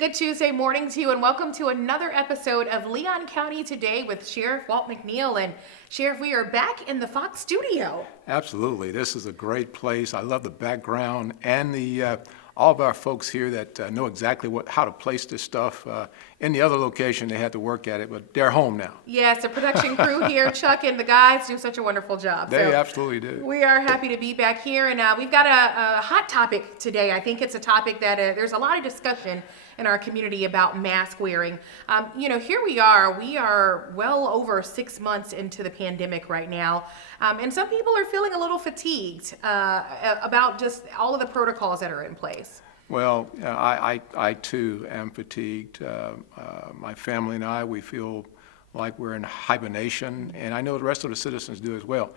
Good Tuesday morning to you, and welcome to another episode of Leon County Today with Sheriff Walt McNeil. And Sheriff, we are back in the Fox studio. Absolutely. This is a great place. I love the background and the all of our folks here that know exactly how to place this stuff. In the other location, they had to work at it, but they're home now. Yes, the production crew here, Chuck and the guys, do such a wonderful job. They absolutely do. We are happy to be back here, and we've got a hot topic today. I think it's a topic that there's a lot of discussion in our community about mask wearing. Here we are well over 6 months into the pandemic right now, and some people are feeling a little fatigued about just all of the protocols that are in place. Well, I too am fatigued. My family and I, we feel like we're in hibernation, and I know the rest of the citizens do as well.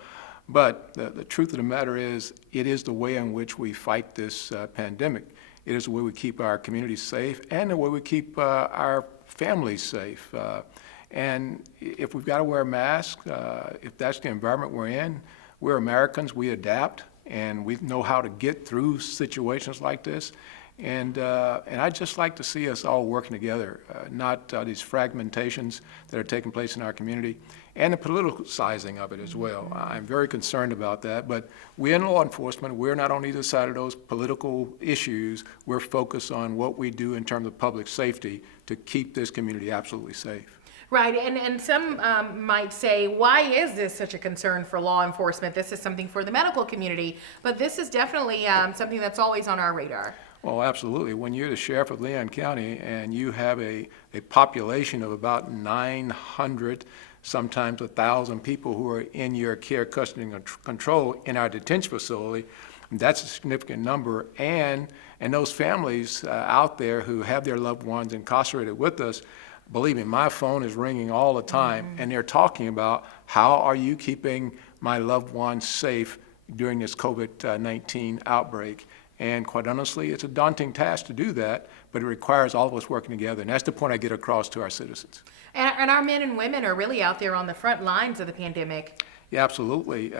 But the truth of the matter is, it is the way in which we fight this pandemic. It is the way we keep our communities safe and the way we keep our families safe. And if we've got to wear a mask, if that's the environment we're in, we're Americans, we adapt, and we know how to get through situations like this. And I'd just like to see us all working together, not these fragmentations that are taking place in our community, and the politicizing of it as well. I'm very concerned about that, but we in law enforcement, we're not on either side of those political issues. We're focused on what we do in terms of public safety to keep this community absolutely safe. Right, and some might say, why is this such a concern for law enforcement? This is something for the medical community, but this is definitely something that's always on our radar. Well, absolutely. When you're the sheriff of Leon County and you have a population of about 900, sometimes 1,000 people who are in your care, custody, and control in our detention facility, that's a significant number. And those families out there who have their loved ones incarcerated with us, believe me, my phone is ringing all the time, and they're talking about how are you keeping my loved ones safe during this COVID-19 outbreak. And quite honestly, it's a daunting task to do that, but it requires all of us working together. And that's the point I get across to our citizens. And our men and women are really out there on the front lines of the pandemic. Yeah, absolutely.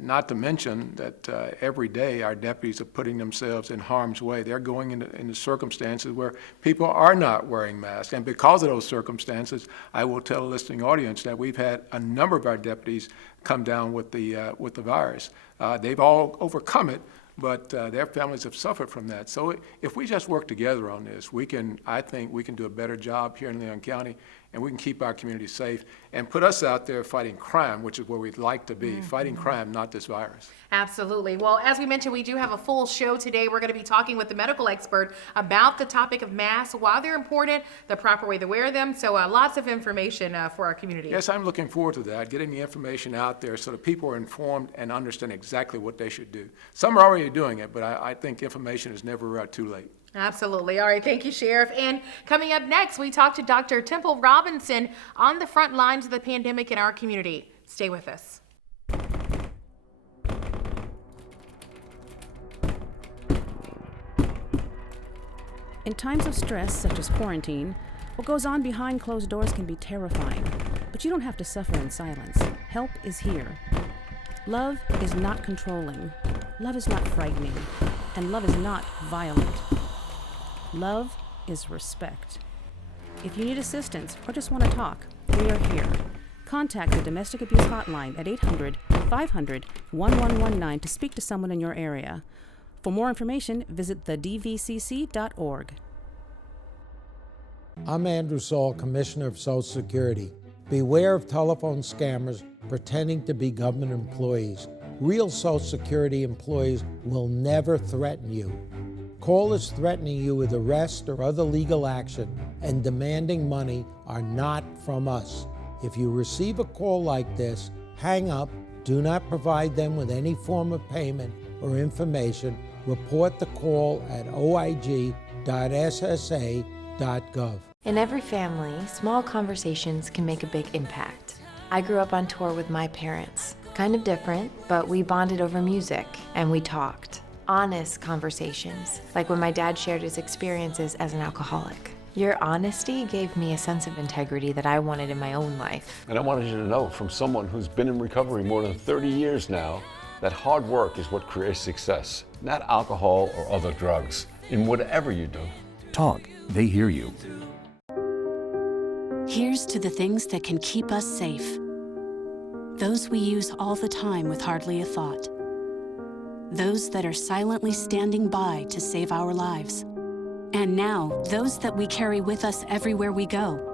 Not to mention that every day our deputies are putting themselves in harm's way. They're going into circumstances where people are not wearing masks. And because of those circumstances, I will tell the listening audience that we've had a number of our deputies come down with the virus. They've all overcome it, but their families have suffered from that. So if we just work together on this, I think we can do a better job here in Leon County, and we can keep our community safe and put us out there fighting crime, which is where we'd like to be, fighting crime, not this virus. Absolutely. Well, as we mentioned, we do have a full show today. We're going to be talking with the medical expert about the topic of masks, why they're important, the proper way to wear them. So lots of information for our community. Yes, I'm looking forward to that, getting the information out there so that people are informed and understand exactly what they should do. Some are already doing it, but I think information is never too late. Absolutely. All right. Thank you, Sheriff. And coming up next, we talk to Dr. Temple Robinson on the front lines of the pandemic in our community. Stay with us. In times of stress, such as quarantine, what goes on behind closed doors can be terrifying. But you don't have to suffer in silence. Help is here. Love is not controlling. Love is not frightening. And love is not violent. Love is respect. If you need assistance or just want to talk, we are here. Contact the Domestic Abuse Hotline at 800-500-1119 to speak to someone in your area. For more information, visit thedvcc.org. I'm Andrew Saul, Commissioner of Social Security. Beware of telephone scammers pretending to be government employees. Real Social Security employees will never threaten you. Callers threatening you with arrest or other legal action and demanding money are not from us. If you receive a call like this, hang up, do not provide them with any form of payment or information. Report the call at oig.ssa.gov. In every family, small conversations can make a big impact. I grew up on tour with my parents. Kind of different, but we bonded over music and we talked. Honest conversations, like when my dad shared his experiences as an alcoholic. Your honesty gave me a sense of integrity that I wanted in my own life. And I wanted you to know, from someone who's been in recovery more than 30 years now, that hard work is what creates success, not alcohol or other drugs, in whatever you do. Talk, they hear you. Here's to the things that can keep us safe. Those we use all the time with hardly a thought. Those that are silently standing by to save our lives. And now, those that we carry with us everywhere we go.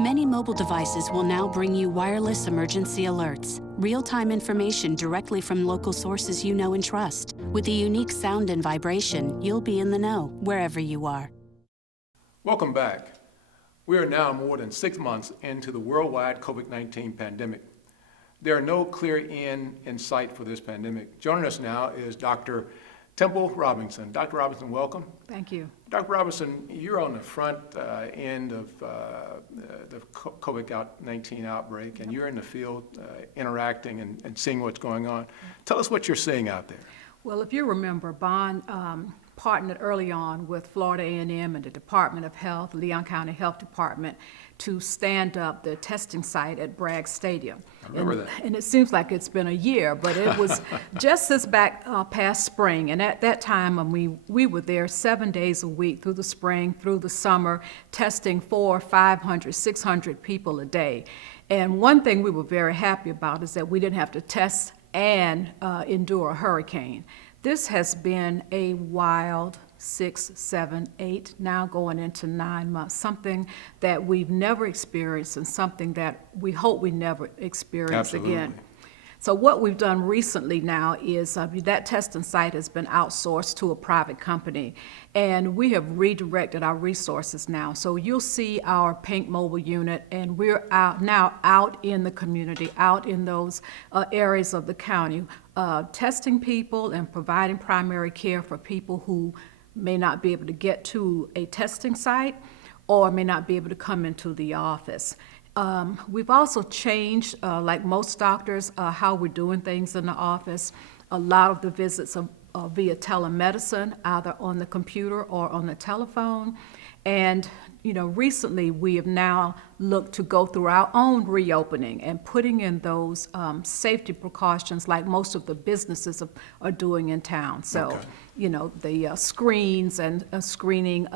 Many mobile devices will now bring you wireless emergency alerts, real-time information directly from local sources you know and trust. With the unique sound and vibration, you'll be in the know wherever you are. Welcome back. We are now more than 6 months into the worldwide COVID-19 pandemic. There are no clear end in sight for this pandemic. Joining us now is Dr. Temple Robinson. Dr. Robinson, welcome. Thank you. Dr. Robinson, you're on the front end of the COVID-19 outbreak, and you're in the field interacting and seeing what's going on. Tell us what you're seeing out there. Well, if you remember, Bond partnered early on with Florida A&M and the Department of Health, Leon County Health Department, to stand up the testing site at Bragg Stadium. I remember that. And it seems like it's been a year, but it was just this back past spring. And at that time, we were there 7 days a week through the spring, through the summer, testing 400, 500, 600 people a day. And one thing we were very happy about is that we didn't have to test and endure a hurricane. This has been a wild 6, 7, 8, now going into 9 months, something that we've never experienced and something that we hope we never experience again. So what we've done recently now is that testing site has been outsourced to a private company, and we have redirected our resources now. So you'll see our pink mobile unit, and we're out in the community, out in those areas of the county, testing people and providing primary care for people who may not be able to get to a testing site or may not be able to come into the office. We've also changed, like most doctors, how we're doing things in the office. A lot of the visits are via telemedicine, either on the computer or on the telephone. And, recently we have now looked to go through our own reopening and putting in those safety precautions like most of the businesses are doing in town. So, the screens and screening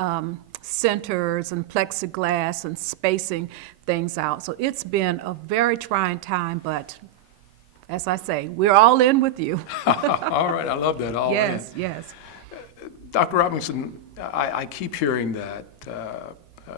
centers and plexiglass and spacing things out. So it's been a very trying time, but as I say, we're all in with you. All right, I love that, all in. Yes. Dr. Robinson, I keep hearing that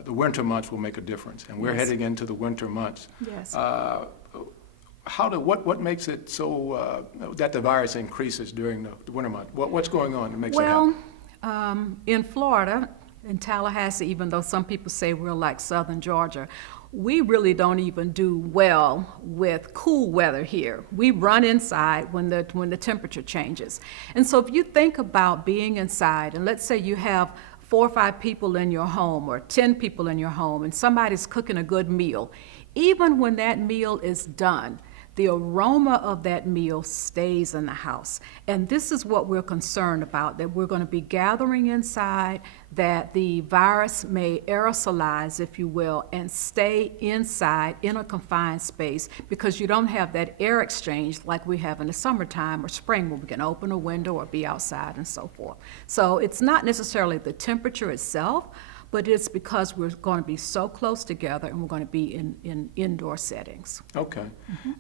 the winter months will make a difference, and we're heading into the winter months. Yes. What makes it so that the virus increases during the winter months? What's going on that makes that happen? Well, in Florida, in Tallahassee, even though some people say we're like southern Georgia, we really don't even do well with cool weather here. We run inside when the temperature changes. And so if you think about being inside, and let's say you have 4 or 5 people in your home or 10 people in your home, and somebody's cooking a good meal, even when that meal is done, the aroma of that meal stays in the house. And this is what we're concerned about, that we're going to be gathering inside, that the virus may aerosolize, if you will, and stay inside in a confined space because you don't have that air exchange like we have in the summertime or spring where we can open a window or be outside and so forth. So it's not necessarily the temperature itself, but it's because we're going to be so close together and we're going to be in indoor settings. Okay. Mm-hmm.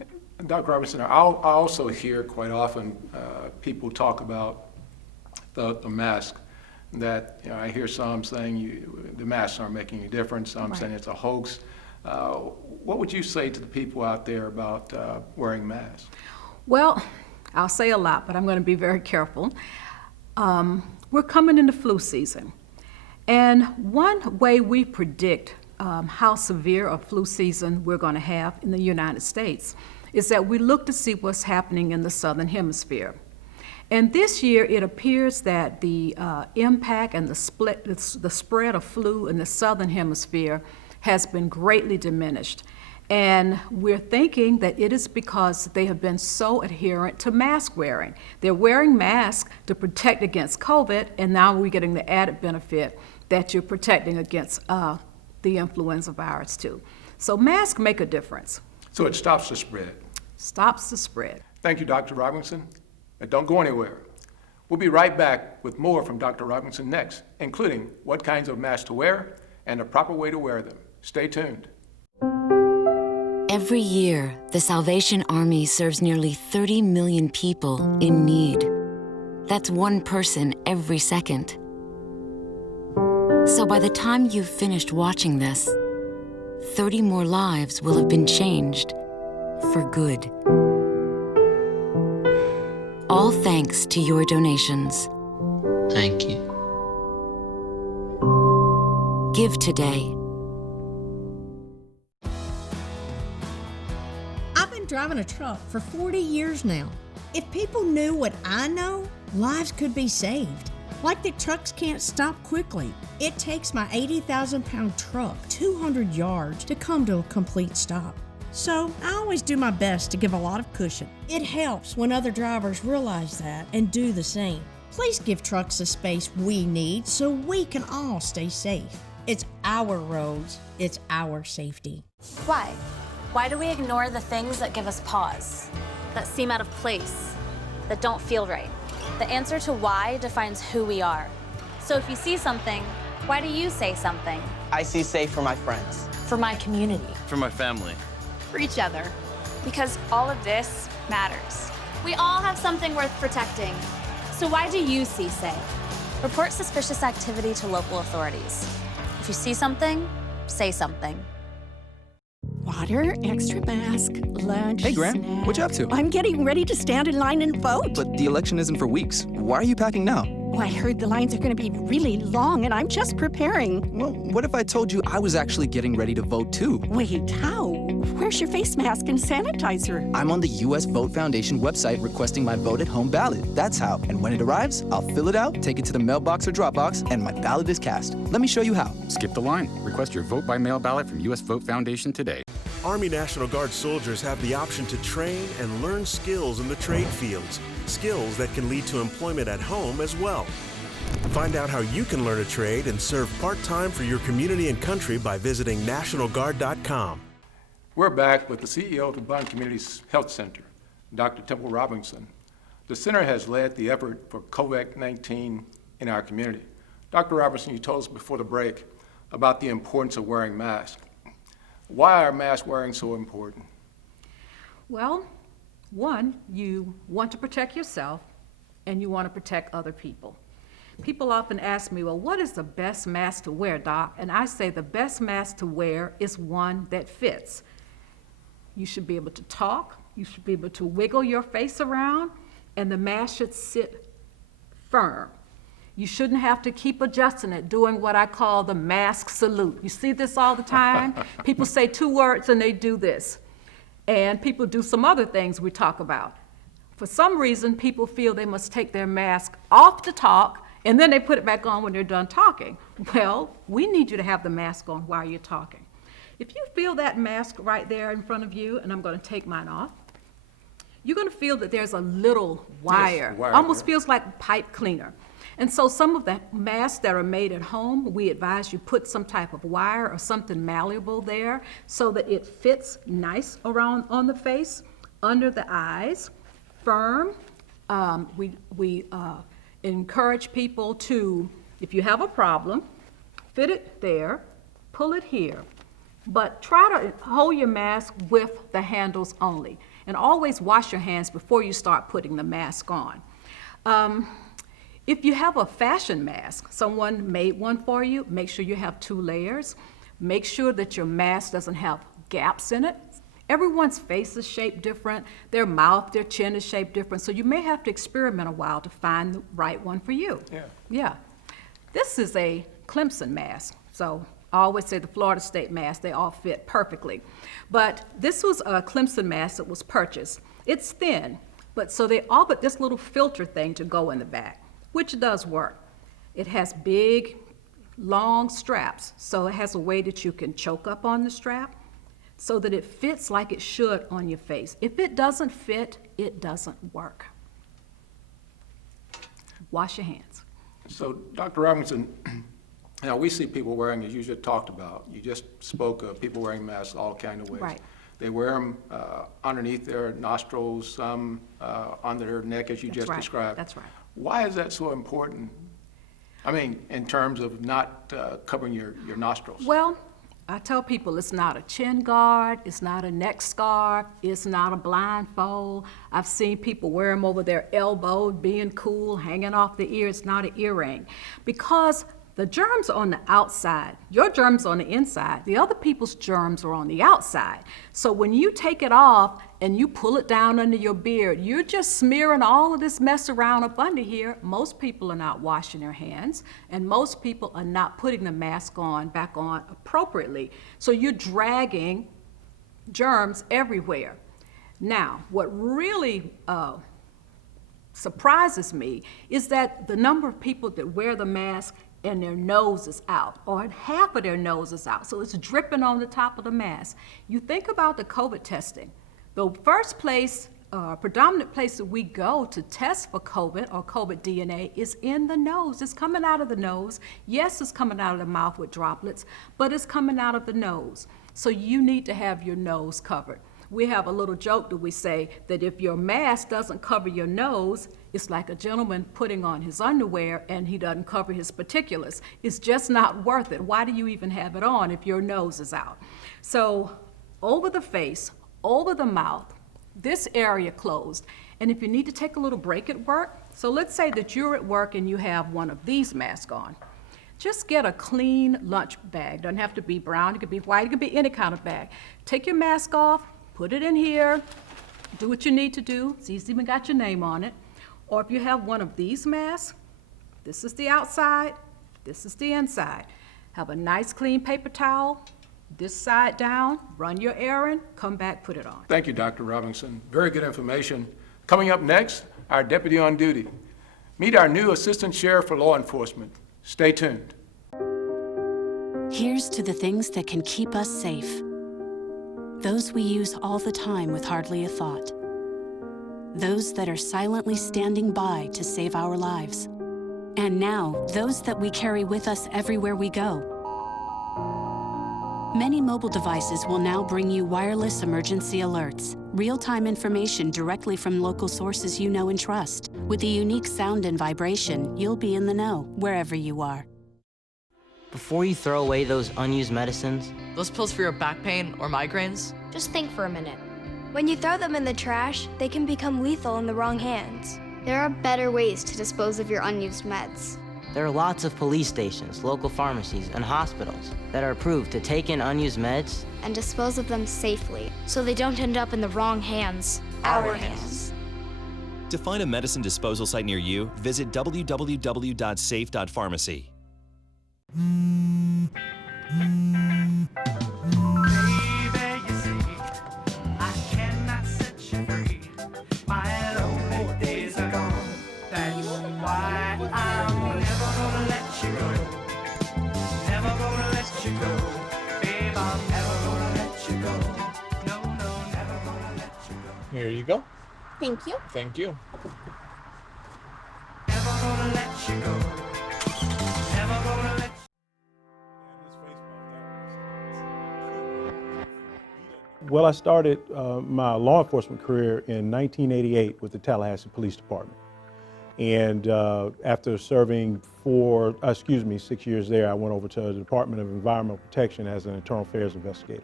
Dr. Robinson, I also hear quite often people talk about the mask, that I hear some saying the masks aren't making a difference, some saying it's a hoax. What would you say to the people out there about wearing masks? Well, I'll say a lot, but I'm going to be very careful. We're coming into flu season. And one way we predict how severe a flu season we're going to have in the United States is that we look to see what's happening in the Southern Hemisphere. And this year, it appears that the impact and the spread of flu in the Southern Hemisphere has been greatly diminished. And we're thinking that it is because they have been so adherent to mask wearing. They're wearing masks to protect against COVID, and now we're getting the added benefit that you're protecting against the influenza virus too. So masks make a difference. So it stops the spread. Stops the spread. Thank you, Dr. Robinson. Don't go anywhere. We'll be right back with more from Dr. Robinson next, including what kinds of masks to wear and the proper way to wear them. Stay tuned. Every year, the Salvation Army serves nearly 30 million people in need. That's one person every second. So by the time you've finished watching this, 30 more lives will have been changed for good. All thanks to your donations. Thank you. Give today. I've been driving a truck for 40 years now. If people knew what I know, lives could be saved. Like that trucks can't stop quickly. It takes my 80,000-pound truck 200 yards to come to a complete stop. So I always do my best to give a lot of cushion. It helps when other drivers realize that and do the same. Please give trucks the space we need so we can all stay safe. It's our roads. It's our safety. Why? Why do we ignore the things that give us pause, that seem out of place, that don't feel right? The answer to why defines who we are. So if you see something, why do you say something? I see safe for my friends. For my community. For my family. For each other. Because all of this matters. We all have something worth protecting. So why do you see safe? Report suspicious activity to local authorities. If you see something, say something. Water, extra mask, lunch, Hey, Grant, snack. what you up to? I'm getting ready to stand in line and vote. But the election isn't for weeks. Why are you packing now? Oh, I heard the lines are going to be really long, and I'm just preparing. Well, what if I told you I was actually getting ready to vote too? Wait, how? Where's your face mask and sanitizer? I'm on the U.S. Vote Foundation website requesting my vote at home ballot. That's how. And when it arrives, I'll fill it out, take it to the mailbox or Dropbox, and my ballot is cast. Let me show you how. Skip the line. Request your vote by mail ballot from U.S. Vote Foundation today. Army National Guard soldiers have the option to train and learn skills in the trade fields, skills that can lead to employment at home as well. Find out how you can learn a trade and serve part-time for your community and country by visiting nationalguard.com. We're back with the CEO of the Bond Community Health Center, Dr. Temple Robinson. The center has led the effort for COVID-19 in our community. Dr. Robinson, you told us before the break about the importance of wearing masks. Why are mask wearing so important? Well, one, you want to protect yourself and you want to protect other people. People often ask me, well, what is the best mask to wear, Doc? And I say the best mask to wear is one that fits. You should be able to talk, you should be able to wiggle your face around, and the mask should sit firm. You shouldn't have to keep adjusting it, doing what I call the mask salute. You see this all the time? People say 2 words and they do this. And people do some other things we talk about. For some reason, people feel they must take their mask off to talk, and then they put it back on when they're done talking. Well, we need you to have the mask on while you're talking. If you feel that mask right there in front of you, and I'm going to take mine off, you're going to feel that there's a little wire. Yes, Almost feels like pipe cleaner. And so some of the masks that are made at home, we advise you put some type of wire or something malleable there so that it fits nice around on the face, under the eyes, firm. We encourage people to, if you have a problem, fit it there, pull it here, but try to hold your mask with the handles only. And always wash your hands before you start putting the mask on. If you have a fashion mask, someone made one for you, make sure you have 2 layers. Make sure that your mask doesn't have gaps in it. Everyone's face is shaped different, their mouth, their chin is shaped different, so you may have to experiment a while to find the right one for you. Yeah. This is a Clemson mask, so I always say the Florida State mask, they all fit perfectly. But this was a Clemson mask that was purchased. It's thin, but so they all but this little filter thing to go in the back, which does work. It has big, long straps, so it has a way that you can choke up on the strap so that it fits like it should on your face. If it doesn't fit, it doesn't work. Wash your hands. So, Dr. Robinson, now we see people wearing, as you just talked about, you just spoke of people wearing masks all kind of ways. Right. They wear them underneath their nostrils, some on their neck, as you just described. That's right. Why is that so important? I mean, in terms of not covering your nostrils. Well, I tell people it's not a chin guard, it's not a neck scarf, it's not a blindfold. I've seen people wear them over their elbow, being cool, hanging off the ear. It's not an earring. Because the germs are on the outside, your germs are on the inside, the other people's germs are on the outside. So when you take it off and you pull it down under your beard, you're just smearing all of this mess around up under here. Most people are not washing their hands, and most people are not putting the mask back on appropriately. So you're dragging germs everywhere. Now, what really surprises me is that the number of people that wear the mask and their nose is out, or half of their nose is out, so it's dripping on the top of the mask. You think about the COVID testing. The first place, predominant place that we go to test for COVID or COVID DNA is in the nose. It's coming out of the nose. Yes, it's coming out of the mouth with droplets, but it's coming out of the nose. So you need to have your nose covered. We have a little joke that we say that if your mask doesn't cover your nose, it's like a gentleman putting on his underwear and he doesn't cover his particulars. It's just not worth it. Why do you even have it on if your nose is out? So over the face, over the mouth, this area closed. And if you need to take a little break at work, so let's say that you're at work and you have one of these masks on. Just get a clean lunch bag. Doesn't have to be brown, it could be white, it could be any kind of bag. Take your mask off, put it in here, do what you need to do. It's even got your name on it. Or if you have one of these masks, this is the outside, this is the inside. Have a nice clean paper towel, this side down, run your errand, come back, put it on. Thank you, Dr. Robinson. Very good information. Coming up next, our deputy on duty. Meet our new Assistant Sheriff for Law Enforcement. Stay tuned. Here's to the things that can keep us safe. Those we use all the time with hardly a thought. Those that are silently standing by to save our lives. And now, those that we carry with us everywhere we go. Many mobile devices will now bring you wireless emergency alerts, real-time information directly from local sources you know and trust. With the unique sound and vibration, you'll be in the know, wherever you are. Before you throw away those unused medicines, those pills for your back pain or migraines, just think for a minute. When you throw them in the trash, they can become lethal in the wrong hands. There are better ways to dispose of your unused meds. there are lots of police stations, local pharmacies, and hospitals that are approved to take in unused meds and dispose of them safely, so they don't end up in the wrong hands. Our hands. To find a medicine disposal site near you, visit www.safe.pharmacy. Here you go. Thank you. Thank you. Well, I started my law enforcement career in 1988 with the Tallahassee Police Department. And after serving 6 years there, I went over to the Department of Environmental Protection as an internal affairs investigator.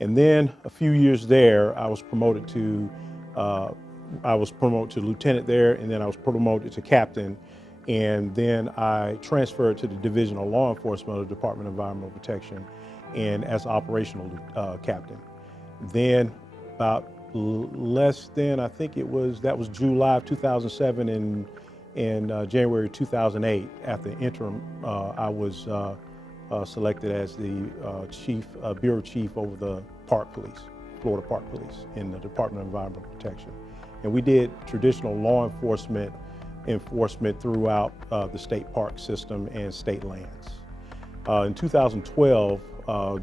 And then a few years there, I was promoted to lieutenant there, and then I was promoted to captain. And then I transferred to the Division of Law Enforcement of the Department of Environmental Protection and as operational captain. Then about less than, I think that was July of 2007 and January 2008, after interim, I was selected as the bureau chief over the Park Police, Florida Park Police in the Department of Environmental Protection. And we did traditional law enforcement throughout the state park system and state lands. In 2012,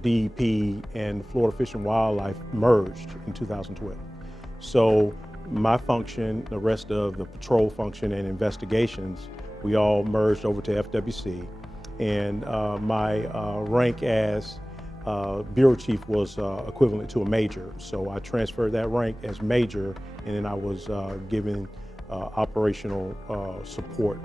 DEP and Florida Fish and Wildlife merged in 2012. So my function, the rest of the patrol function and investigations, we all merged over to FWC. And my rank as bureau chief was equivalent to a major. So I transferred that rank as major, and then I was given operational support.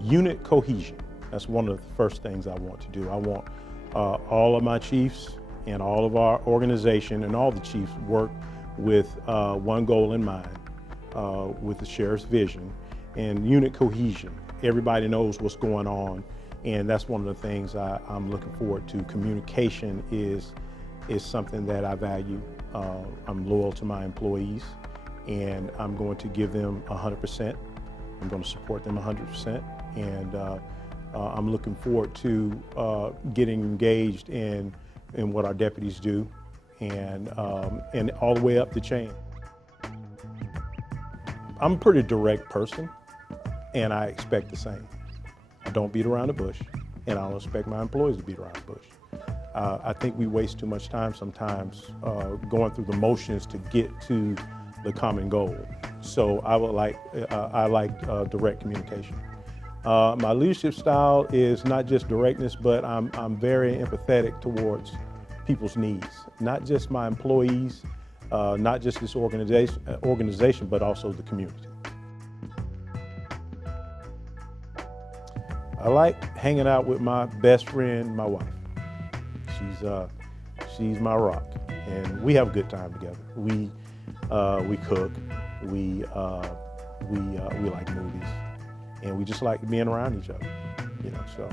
Unit cohesion, that's one of the first things I want to do. I want all of my chiefs and all of our organization and all the chiefs work with one goal in mind, with the sheriff's vision and unit cohesion. Everybody knows what's going on, and that's one of the things I'm looking forward to. Communication is something that I value. I'm loyal to my employees, and I'm going to give them 100%. I'm going to support them 100%, and I'm looking forward to getting engaged in what our deputies do, and all the way up the chain. I'm a pretty direct person, and I expect the same. I don't beat around the bush, and I don't expect my employees to beat around the bush. I think we waste too much time sometimes going through the motions to get to the common goal. So I like direct communication. My leadership style is not just directness, but I'm very empathetic towards people's needs, not just my employees, not just this organization, but also the community. I like hanging out with my best friend, my wife. She's my rock, and we have a good time together. We cook, we like movies, and we just like being around each other. You know, so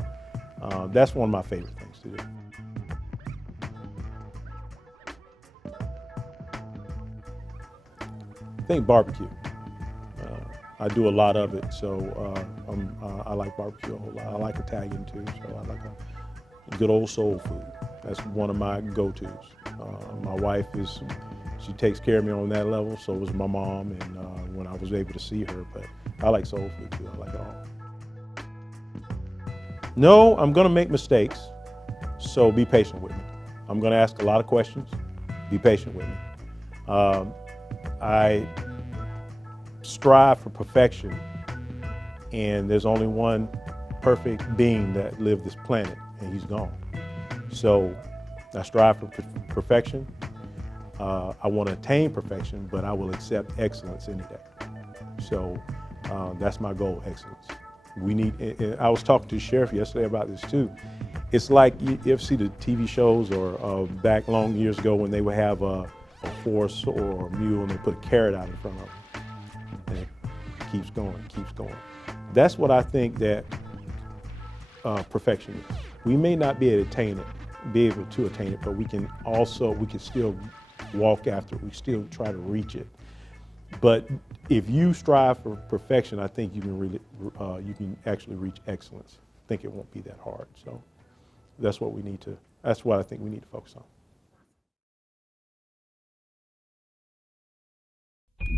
that's one of my favorite things to do. I think barbecue. I do a lot of it, so I like barbecue a whole lot. I like Italian too, so I like a good old soul food. That's one of my go-tos. My wife she takes care of me on that level, so was my mom, and when I was able to see her, but I like soul food too, I like it all. No, I'm gonna make mistakes, so be patient with me. I'm gonna ask a lot of questions, be patient with me. I strive for perfection, and there's only one perfect being that lived this planet, and he's gone. So I strive for perfection. I want to attain perfection, but I will accept excellence any day. So that's my goal, excellence. I was talking to the sheriff yesterday about this too. It's like, you ever see the TV shows or back long years ago when they would have a horse or a mule and they put a carrot out in front of them. And it keeps going, keeps going. That's what I think that perfection is. We may not be able to attain it, but we can still walk after it. We still try to reach it. But if you strive for perfection, I think you can actually reach excellence. I think it won't be that hard. So that's what I think we need to focus on.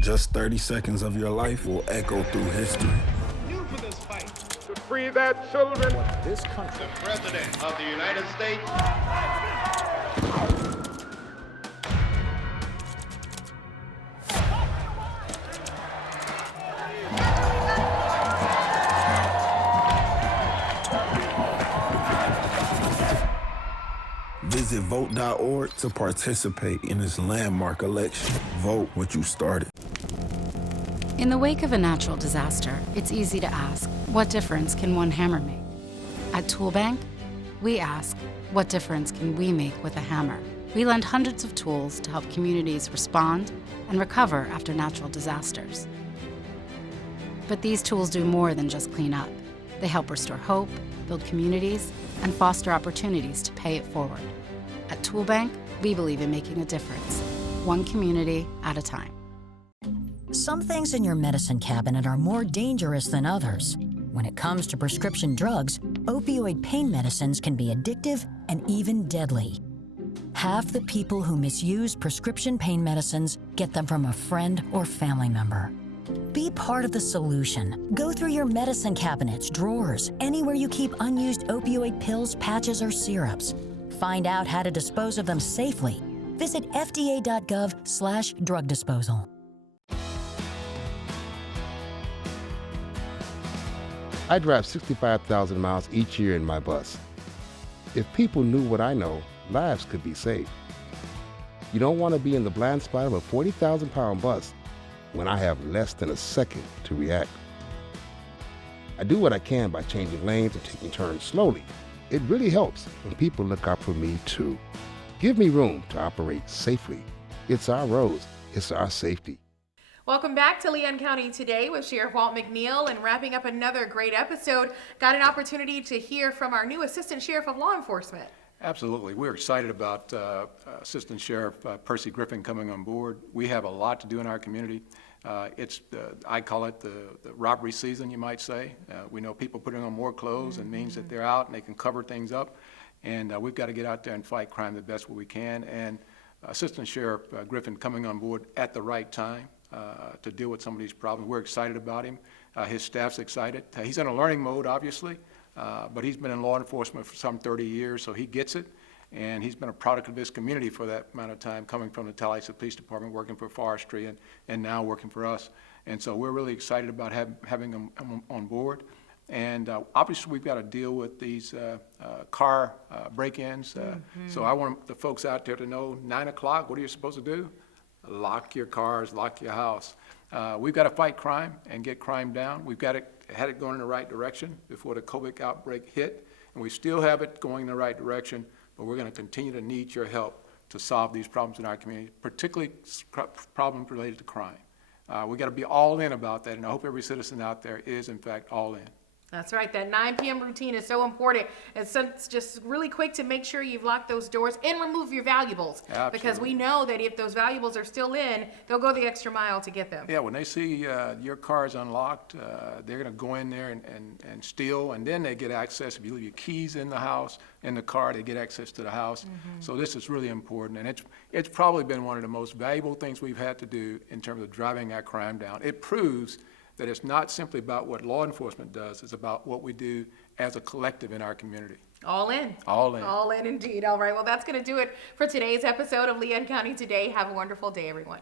Just 30 seconds of your life will echo through history. New for this fight. To free their children. This country. The President of the United States. Visit vote.org to participate in this landmark election. Vote what you started. In the wake of a natural disaster, it's easy to ask, what difference can one hammer make? At Toolbank, we ask, what difference can we make with a hammer? We lend hundreds of tools to help communities respond and recover after natural disasters. But these tools do more than just clean up. They help restore hope, build communities, and foster opportunities to pay it forward. At Toolbank, we believe in making a difference, one community at a time. Some things in your medicine cabinet are more dangerous than others. When it comes to prescription drugs, opioid pain medicines can be addictive and even deadly. Half the people who misuse prescription pain medicines get them from a friend or family member. Be part of the solution. Go through your medicine cabinets, drawers, anywhere you keep unused opioid pills, patches, or syrups. Find out how to dispose of them safely. Visit fda.gov/drug disposal. I drive 65,000 miles each year in my bus. If people knew what I know, lives could be saved. You don't want to be in the blind spot of a 40,000-pound bus when I have less than a second to react. I do what I can by changing lanes and taking turns slowly. It really helps when people look out for me too. Give me room to operate safely. It's our roads, it's our safety. Welcome back to Leon County Today with Sheriff Walt McNeil, and wrapping up another great episode. Got an opportunity to hear from our new Assistant Sheriff of Law Enforcement. Absolutely. We're excited about Assistant Sheriff Percy Griffin coming on board. We have a lot to do in our community. I call it the robbery season, you might say. We know people putting on more clothes and means that they're out and they can cover things up. And we've got to get out there and fight crime the best way we can. And Assistant Sheriff Griffin coming on board at the right time to deal with some of these problems. We're excited about him. His staff's excited. He's in a learning mode, obviously, but he's been in law enforcement for some 30 years, so he gets it. And he's been a product of this community for that amount of time, coming from the Tallahassee Police Department, working for forestry, and now working for us. And so we're really excited about having him on board. And obviously, we've got to deal with these car break-ins. So I want the folks out there to know, 9 o'clock, what are you supposed to do? Lock your cars, lock your house. We've got to fight crime and get crime down. We've got had it going in the right direction before the COVID outbreak hit, and we still have it going in the right direction. But we're going to continue to need your help to solve these problems in our community, particularly problems related to crime. We've got to be all in about that, and I hope every citizen out there is, in fact, all in. That's right. That 9 p.m. routine is so important. It's just really quick to make sure you've locked those doors and remove your valuables. Absolutely. Because we know that if those valuables are still in, they'll go the extra mile to get them. Yeah, when they see your car is unlocked, they're going to go in there and steal, and then they get access. If you leave your keys in the house, in the car, they get access to the house. So this is really important, and it's probably been one of the most valuable things we've had to do in terms of driving our crime down. It proves that it's not simply about what law enforcement does, it's about what we do as a collective in our community. All in. All in. All in indeed. All right, well, that's going to do it for today's episode of Leon County Today. Have a wonderful day, everyone.